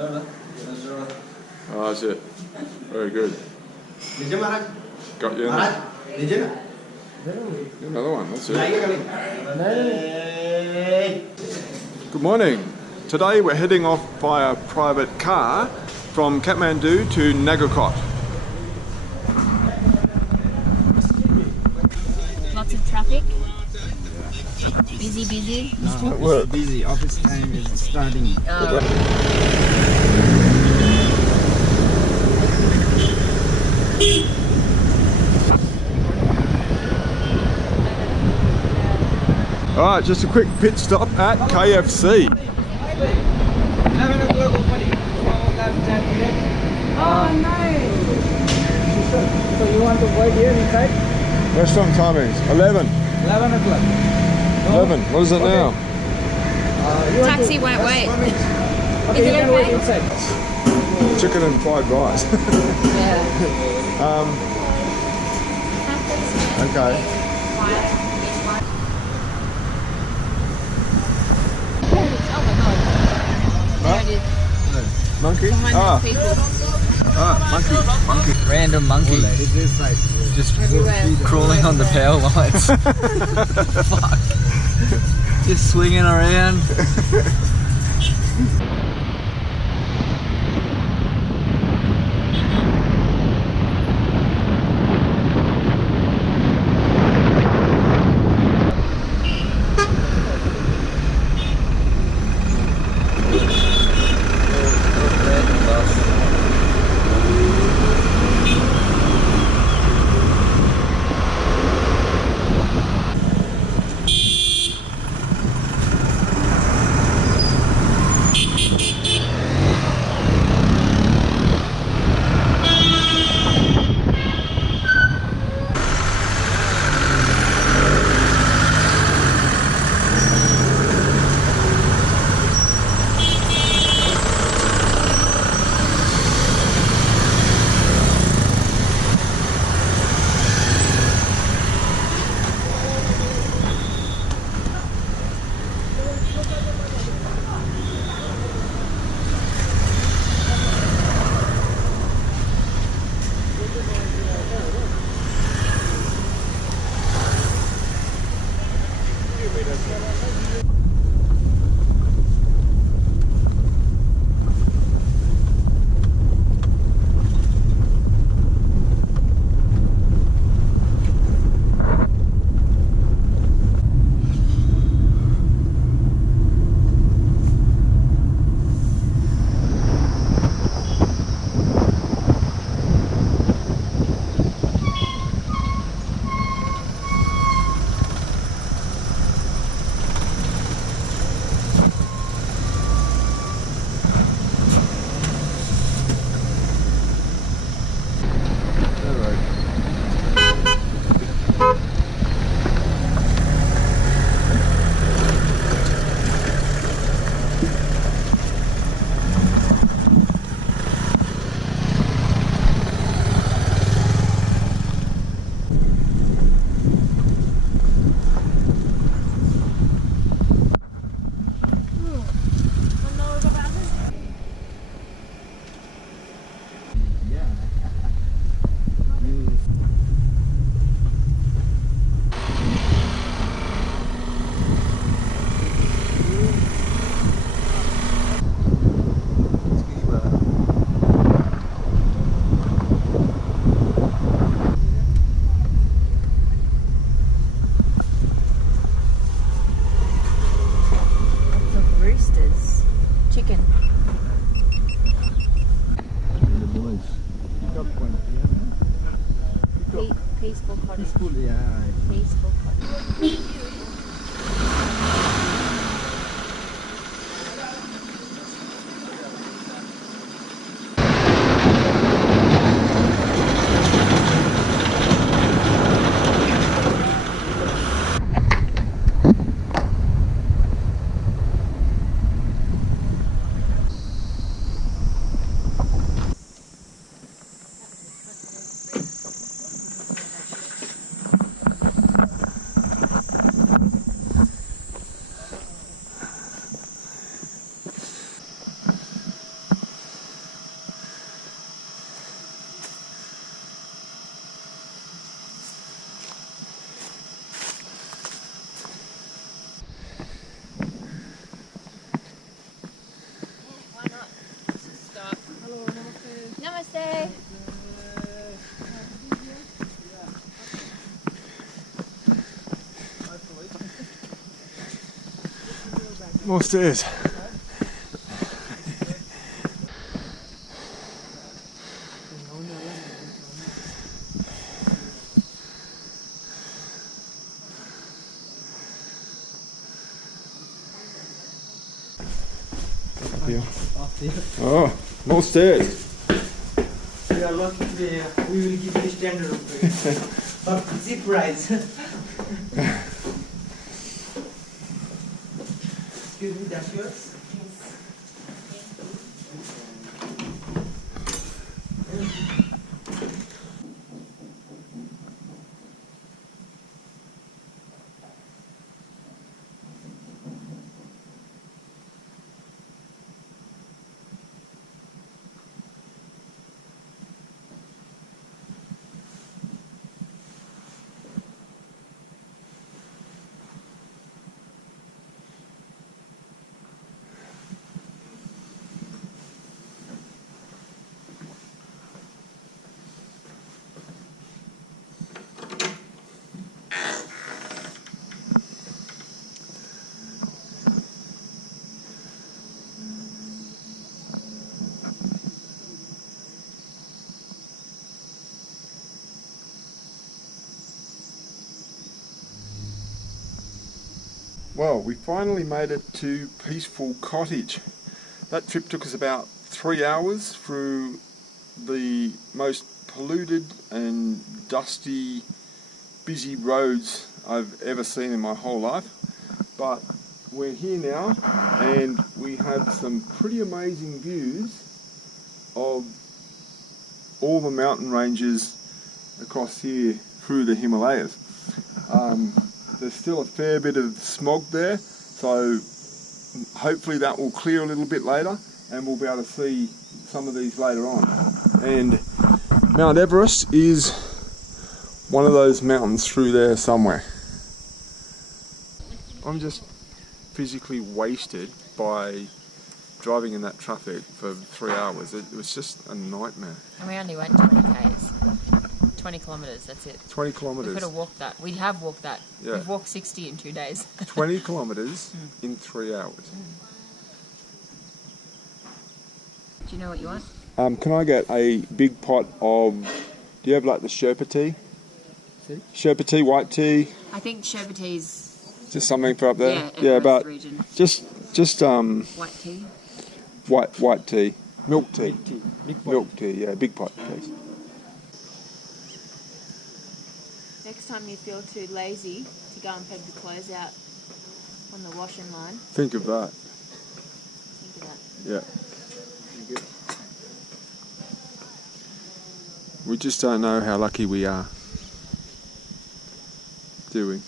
Oh, that's it. Very good. Got you. Another one, that's it. Good morning. Today we're heading off by a private car from Kathmandu to Nagarkot. Lots of traffic. Busy. Well, busy. Office time is starting. Alright, just a quick pit stop at KFC. 11 o'clock opening. Oh, nice. So you want to wait here inside? Restaurant timings, 11. 11 o'clock. 11, what is it now? Taxi won't wait. Okay, Is you it can wait okay? inside. Chicken and fried rice. Yeah. Okay. Monkey? Monkey. Random monkey. Just crawling on the power lines. Fuck. Just swinging around. Peaceful Cottage. Peaceful, yeah. Peaceful Cottage. More stairs. Oh, more stairs. We are lucky today. We will give you standard room or zip price. Excuse me, that's yours? Well, we finally made it to Peaceful Cottage. That trip took us about 3 hours through the most polluted and dusty, busy roads I've ever seen in my whole life. But we're here now and we have some pretty amazing views of all the mountain ranges across here through the Himalayas. There's still a fair bit of smog there, so hopefully that will clear a little bit later and we'll be able to see some of these later on. And Mount Everest is one of those mountains through there somewhere. I'm just physically wasted by driving in that traffic for 3 hours. It was just a nightmare. And we only went 20 k's. 20 kilometres, that's it. 20 kilometres. We could have walked that. We have walked that. Yeah. We've walked 60 in 2 days. 20 kilometres in 3 hours. Do you know what you want? Can I get a big pot of, do you have like the Sherpa tea? Sherpa tea, white tea? I think Sherpa tea's... Just something for up there? Yeah, about region. just White tea? white tea. Milk tea. Big pot. Milk tea, yeah, big pot, please. Next time you feel too lazy to go and peg the clothes out on the washing line, Think of that. think of that. Yeah. We just don't know how lucky we are, do we?